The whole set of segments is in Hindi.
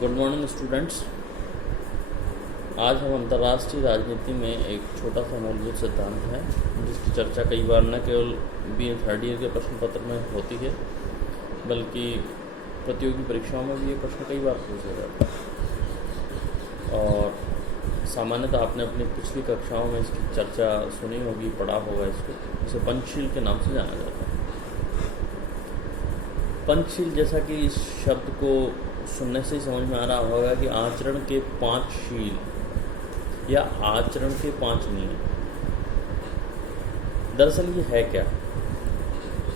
Good morning students. आज हम अंतर्राष्ट्रीय राजनीति में एक छोटा सा मूलभूत सिद्धांत है जिसकी चर्चा कई बार न केवल BA थर्ड ईयर के प्रश्न पत्र में होती है बल्कि प्रतियोगी परीक्षाओं में भी ये प्रश्न कई बार पूछा जाता है। और सामान्यतः आपने अपनी पिछली कक्षाओं में इसकी चर्चा सुनी होगी, पढ़ा होगा इसको। इसे पंचशील के नाम से जाना जाता है। पंचशील, जैसा कि इस शब्द को सुनने से ही समझ में आ रहा होगा कि आचरण के 5 शील या आचरण के 5 नियम। दरअसल ये है क्या?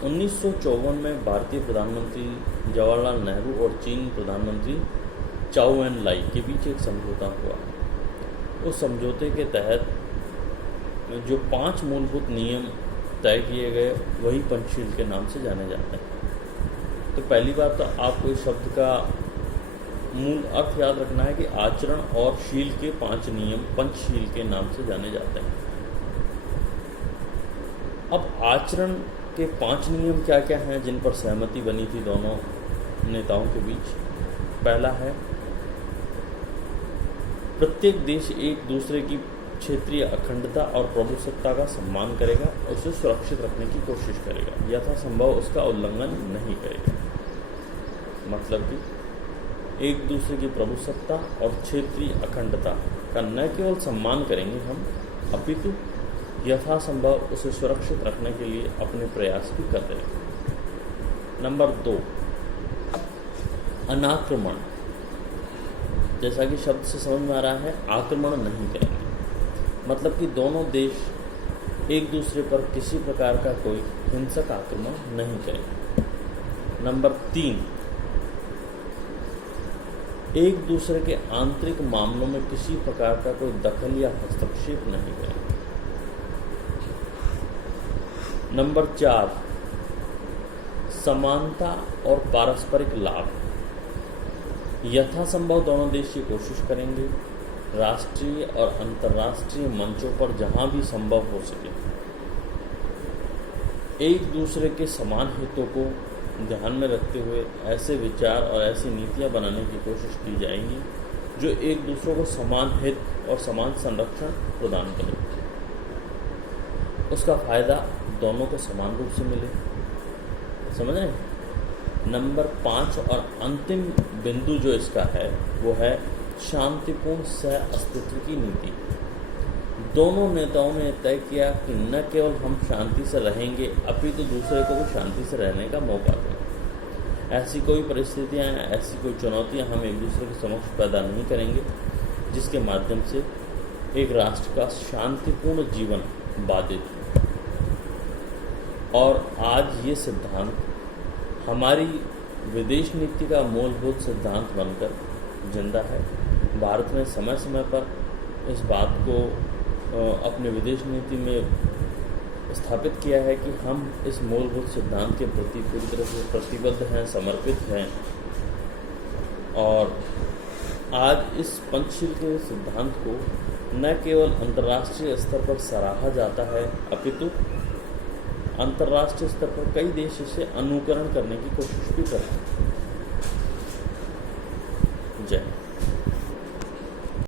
1954 में भारतीय प्रधानमंत्री जवाहरलाल नेहरू और चीन प्रधानमंत्री चाउ एन लाई के बीच एक समझौता हुआ। उस समझौते के तहत जो 5 मूलभूत नियम तय किए गए वही पंचशील के नाम से जाने जाते हैं। तो पहली बात तो आपको इस शब्द का मूल अर्थ याद रखना है कि आचरण और शील के 5 नियम पंचशील के नाम से जाने जाते हैं। अब आचरण के 5 नियम क्या क्या हैं जिन पर सहमति बनी थी दोनों नेताओं के बीच? पहला है, प्रत्येक देश एक दूसरे की क्षेत्रीय अखंडता और प्रभुसत्ता का सम्मान करेगा, उसे सुरक्षित रखने की कोशिश करेगा, यथासंभव उसका उल्लंघन नहीं करेगा। मतलब कि एक दूसरे की प्रभुसत्ता और क्षेत्रीय अखंडता का न केवल सम्मान करेंगे हम, अपितु यथासंभव उसे सुरक्षित रखने के लिए अपने प्रयास भी कर रहे हैं। नंबर 2, अनाक्रमण। जैसा कि शब्द से समझ में आ रहा है, आक्रमण नहीं करेंगे। मतलब कि दोनों देश एक दूसरे पर किसी प्रकार का कोई हिंसक आक्रमण नहीं करेंगे। नंबर 3, एक दूसरे के आंतरिक मामलों में किसी प्रकार का कोई दखल या हस्तक्षेप नहीं करेंगे। नंबर 4, समानता और पारस्परिक लाभ। यथासंभव दोनों देश ये कोशिश करेंगे राष्ट्रीय और अंतर्राष्ट्रीय मंचों पर जहां भी संभव हो सके एक दूसरे के समान हितों को ध्यान में रखते हुए ऐसे विचार और ऐसी नीतियां बनाने की कोशिश की जाएंगी जो एक दूसरे को समान हित और समान संरक्षण प्रदान करें। उसका फायदा दोनों को समान रूप से मिले। समझ रहे हैं? नंबर 5 और अंतिम बिंदु जो इसका है वो है शांतिपूर्ण सह अस्तित्व की नीति। दोनों नेताओं ने तय किया कि न केवल हम शांति से रहेंगे अपितु दूसरे को भी शांति से रहने का मौका दें। ऐसी कोई परिस्थितियां, ऐसी कोई चुनौतियां हम एक दूसरे के समक्ष पैदा नहीं करेंगे जिसके माध्यम से एक राष्ट्र का शांतिपूर्ण जीवन बाधित हो। और आज ये सिद्धांत हमारी विदेश नीति का मूलभूत सिद्धांत बनकर जिंदा है। भारत ने समय समय पर इस बात को अपने विदेश नीति में स्थापित किया है कि हम इस मूलभूत सिद्धांत के प्रति पूरी तरह से प्रतिबद्ध हैं, समर्पित हैं। और आज इस पंचशील के सिद्धांत को न केवल अंतर्राष्ट्रीय स्तर पर सराहा जाता है अपितु अंतर्राष्ट्रीय स्तर पर कई देश इसे अनुकरण करने की कोशिश भी कर रहे हैं।